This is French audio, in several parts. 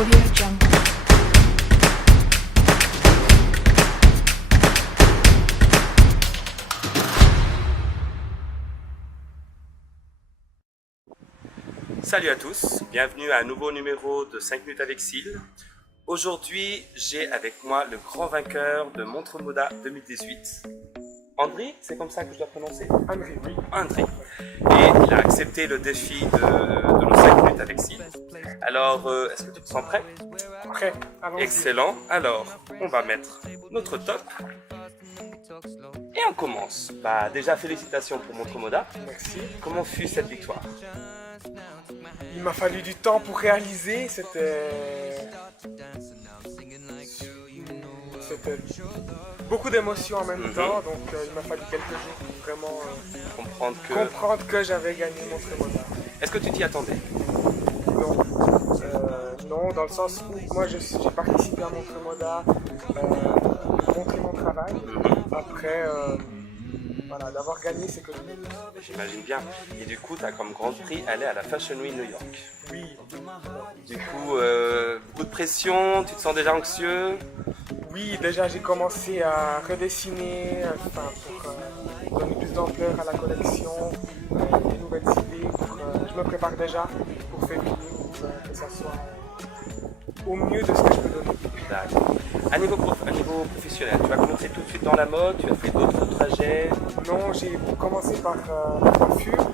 Audio Jungle. Salut à tous, bienvenue à un nouveau numéro de 5 minutes avec Syl. Aujourd'hui, j'ai avec moi le grand vainqueur de Montre-Moda 2018. André, c'est comme ça que je dois prononcer? André, oui. André. Et il a accepté le défi de nos 5 minutes avec Syl. Alors, est-ce que tu te sens prêt? Prêt, allons-y. Excellent. Alors, on va mettre notre top. Et on commence. Bah, déjà, félicitations pour Montre-Moda. Merci. Comment fut cette victoire? Il m'a fallu du temps pour réaliser, c'était beaucoup d'émotions en même temps, donc il m'a fallu quelques jours pour vraiment comprendre que j'avais gagné Montre-Moda. Est-ce que tu t'y attendais? Non. Non, dans le sens où moi j'ai participé à Montre-Moda, montrer mon travail. Après, voilà, d'avoir gagné, c'est que j'imagine bien. Et du coup, tu as comme grand prix aller à la Fashion Week New York. oui. Du coup, beaucoup de pression, tu te sens déjà anxieux? Oui, déjà j'ai commencé à redessiner pour donner plus d'ampleur à la collection, des nouvelles idées. Je me prépare déjà pour février, pour que ça soit au mieux de ce que je peux donner. D'accord. À niveau professionnel, tu vas commencer tout de suite dans la mode, tu as fait d'autres trajets? Non, j'ai commencé par la coiffure.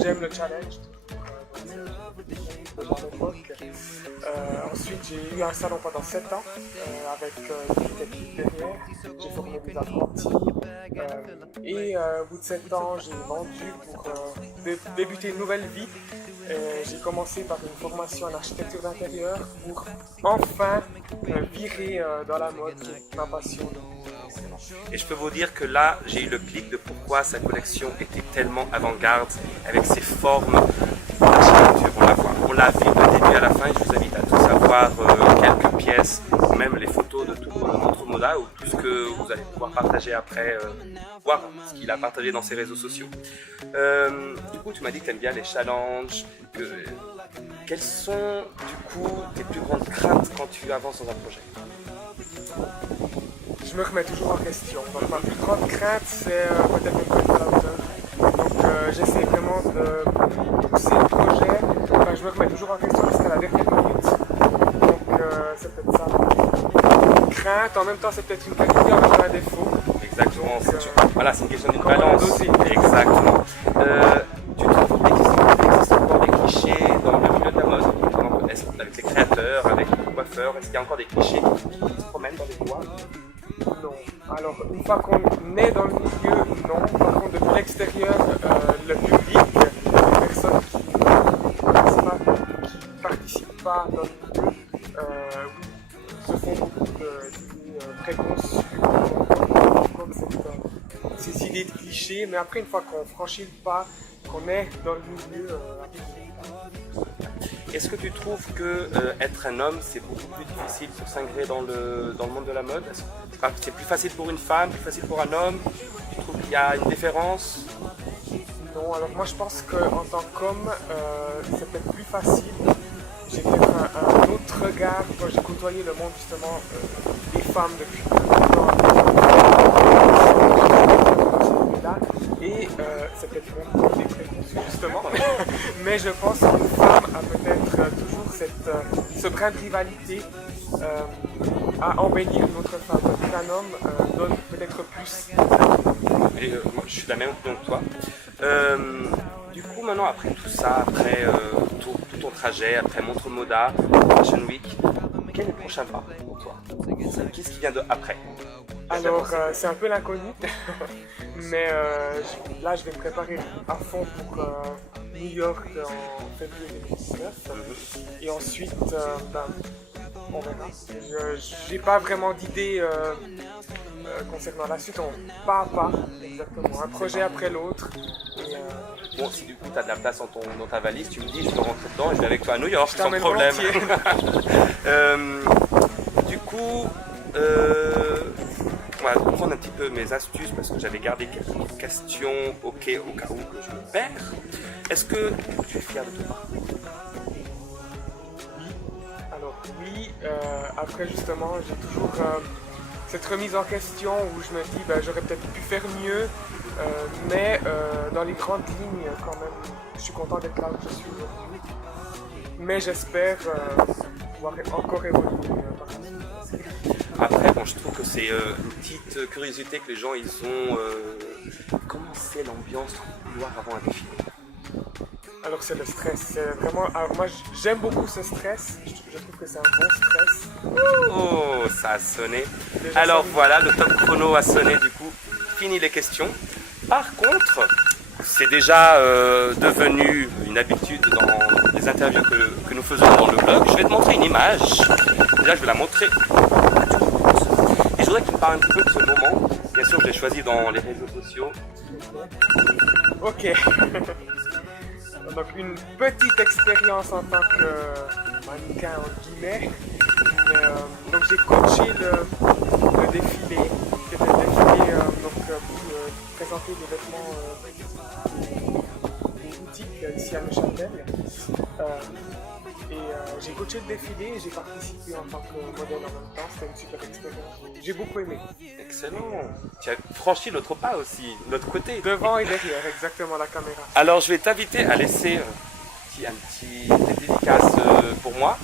J'aime le challenge. Ensuite, j'ai eu un salon pendant 7 ans avec une technique derrière. J'ai formé des apprentis. Et au bout de 7 ans, j'ai vendu pour débuter une nouvelle vie. J'ai commencé par une formation en architecture d'intérieur pour enfin virer dans la mode, ma passion. Et je peux vous dire que là, j'ai eu le clic de pourquoi sa collection était tellement avant-garde avec ses formes d'architecture. On l'a vu du début à la fin et je vous invite à tous à voir quelques pièces, même les photos de tout Montre-Moda ou tout ce que vous allez pouvoir partager après, voir ce qu'il a partagé dans ses réseaux sociaux. Du coup, tu m'as dit que tu aimes bien les challenges. Quelles sont du coup tes plus grandes craintes quand tu avances dans un projet? Je me remets toujours en question. Donc, ma plus grande crainte, c'est peut-être un peu à la hauteur. Donc j'essaie vraiment de pousser le projet. Enfin, je me remets toujours en question jusqu'à la dernière minute. Donc c'est peut-être ça. Une crainte, en même temps c'est peut-être une qualité, en même temps un défaut. Exactement. Donc, voilà, c'est une question d'une comment balance. doser. Exactement. Tu trouves qu'il existe encore des clichés dans le milieu de la mode? Avec les créateurs, avec les coiffeurs, est-ce qu'il y a encore des clichés qui se promènent dans les couloirs? Non. Alors, une fois qu'on est dans le milieu, non. Par contre, depuis l'extérieur, le public, les personnes qui participent pas dans le milieu, se font beaucoup d'idées préconçues, comme ces idées de clichés. Mais après, une fois qu'on franchit le pas, qu'on est dans le milieu, est-ce que tu trouves que être un homme, c'est beaucoup plus difficile pour s'intégrer dans le monde de la mode? C'est plus facile pour une femme, plus facile pour un homme? Tu trouves qu'il y a une différence? non, alors moi je pense qu'en tant qu'homme, c'est peut-être plus facile. J'ai peut-être un autre regard quand j'ai côtoyé le monde justement des femmes depuis là. Et c'est peut-être même des préconçus justement. Mais je pense qu'une femme a peut-être toujours ce brin de rivalité à embellir une autre femme. Un homme donne peut-être plus. Et, moi, je suis de la même opinion que toi. Du coup, maintenant, après tout ça, après tout ton trajet, après Montre-Moda, Fashion Week, quel est le prochain pas pour toi? Qu'est-ce qui vient de après? Alors, c'est un peu l'inconnu, mais là, je vais me préparer à fond pour New York en février 2019. Et ensuite, on verra. Je n'ai pas vraiment d'idée concernant la suite. Pas à pas, exactement. Un projet après l'autre. Bon, si du coup tu as de la place dans ta valise, tu me dis, je peux rentrer dedans et je vais avec toi à New York, Je sans t'emmène problème. volontiers. Du coup, on va prendre un petit peu mes astuces parce que j'avais gardé quelques questions au cas où que je me perds. Est-ce que tu es fier de toi? Alors oui, après justement, j'ai toujours cette remise en question où je me dis j'aurais peut-être pu faire mieux, mais dans les grandes lignes quand même, je suis content d'être là où je suis aujourd'hui. Mais j'espère pouvoir encore évoluer par la suite. Après, bon, je trouve que c'est une petite curiosité que les gens ils ont. Comment c'est l'ambiance dans le couloir avant un défilé? Alors c'est le stress, c'est vraiment... Alors moi j'aime beaucoup ce stress, je trouve que c'est un bon stress. Oh, ça a sonné. Déjà, Alors ça, voilà, le top chrono a sonné du coup. Fini les questions. Par contre, c'est déjà devenu une habitude dans les interviews que nous faisons dans le blog. Je vais te montrer une image. Déjà, je vais la montrer à tout le monde. Et je voudrais que tu me parles un petit peu de ce moment. Bien sûr, je l'ai choisi dans les réseaux sociaux. Ok. Donc une petite expérience en tant que mannequin en guillemets. Mais, donc j'ai coaché le défilé, qui était le défilé pour présenter des vêtements des boutiques ici à Neuchâtel. J'ai coaché le défilé et j'ai participé en tant que modèle en même temps. C'était une super expérience. J'ai beaucoup aimé. Excellent. Tu as franchi l'autre pas aussi, l'autre côté. Devant et derrière, exactement la caméra. Alors je vais t'inviter à laisser un petit dédicace pour moi.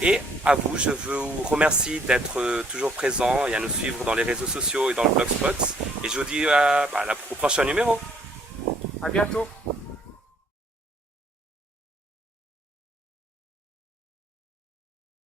Et à vous, je vous remercie d'être toujours présent et à nous suivre dans les réseaux sociaux et dans le Blogspot. Et je vous dis au prochain numéro. À bientôt.